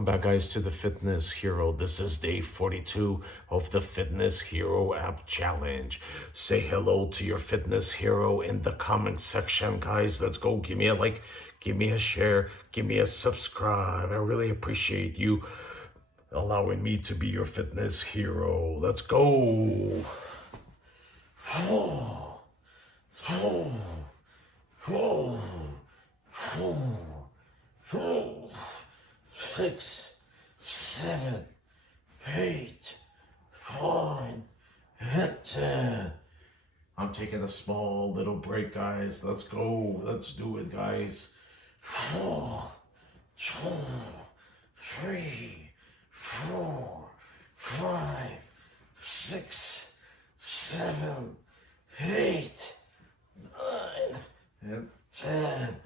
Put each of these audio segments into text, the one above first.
Back, guys, to the Fitness Hero. This is day 42 of the Fitness Hero app challenge. Say hello to your Fitness Hero in the comment section, guys. Let's go. Give me a like, give me a share, give me a subscribe. I really appreciate you allowing me to be your Fitness Hero. Let's go. Oh, oh, oh, oh, oh. 6, 7, 8, 9, and 10. I'm taking a small little break, guys. Let's go. Let's do it, guys. 4, 2, 3, 4, 5, 6, 7, 8, 9, and 10.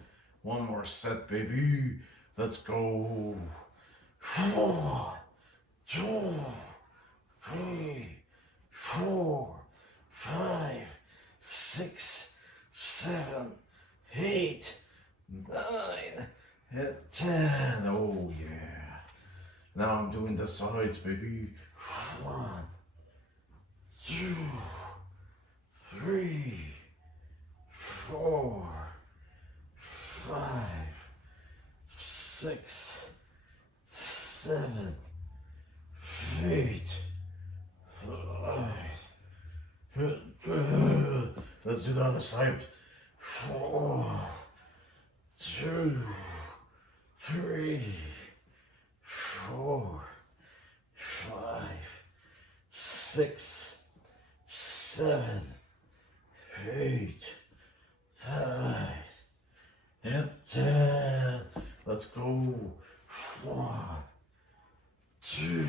One more set, baby. Let's go. 4, 2, 3, 4, 5, 6, 7, 8, 9, and 10. Oh yeah. Now I'm doing the sides, baby. 1, 2, 3, 4, 5, 6, 7, 8, 9. Let's do the other side. 4, 2, 3, 4, 5, 6, 7, 8, 9, and 10. Let's go. 1, 2,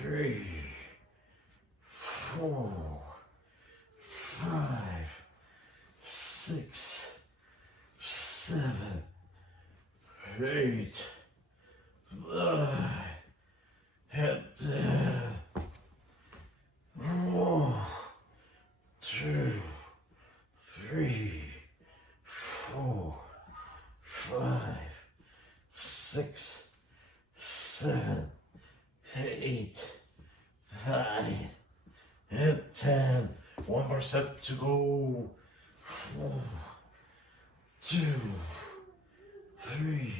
3, 4, 5, 6, 7, 8, 9, and 10. 1, 2, 3, 4, 5, 6, 7, 8, 9, and 10. One more set to go. 1, 2, 3,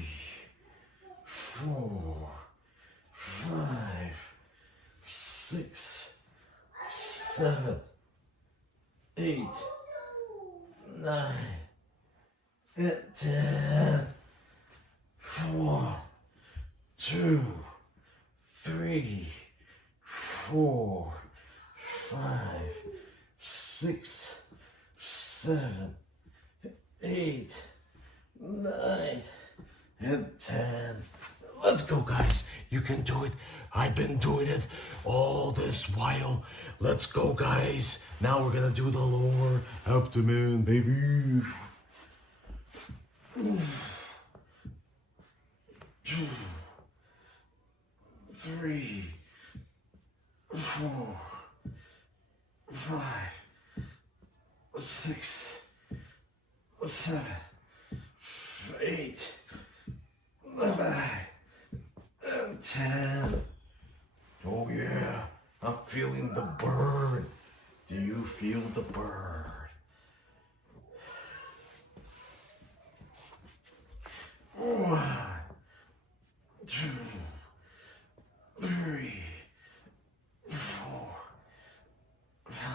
4, 5, 6, 7, 8, 9, and 10. 1, 2, 3, 4, 5, 6, 7, 8, 9, and 10. Let's go, guys. You can do it. I've been doing it all this while. Let's go, guys. Now we're gonna do the lower abdomen, baby. 2, 3, 4, 5, 6, 7, 8, 9, and 10. Oh yeah, I'm feeling the burn. Do you feel the burn? 1, 2, 3, 4, 5,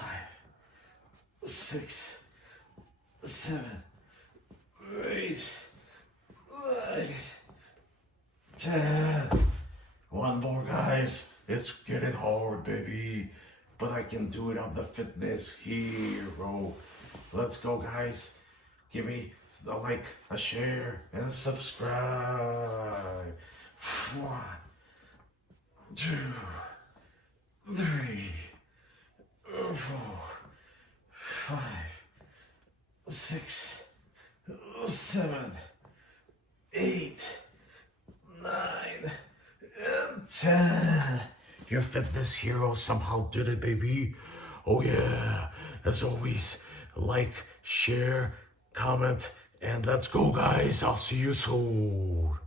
6, 7, 8, 9, 10. One more, guys. It's getting hard, baby. But I can do it. I'm the Fitness Hero. Let's go, guys. Give me a like, a share, and a subscribe. 1, 2, 3, 4, 5, 6, 7, 8, 9, and 10. Your Fitness Hero somehow did it, baby. Oh yeah. As always, like, share, comment, and let's go, guys. I'll see you soon.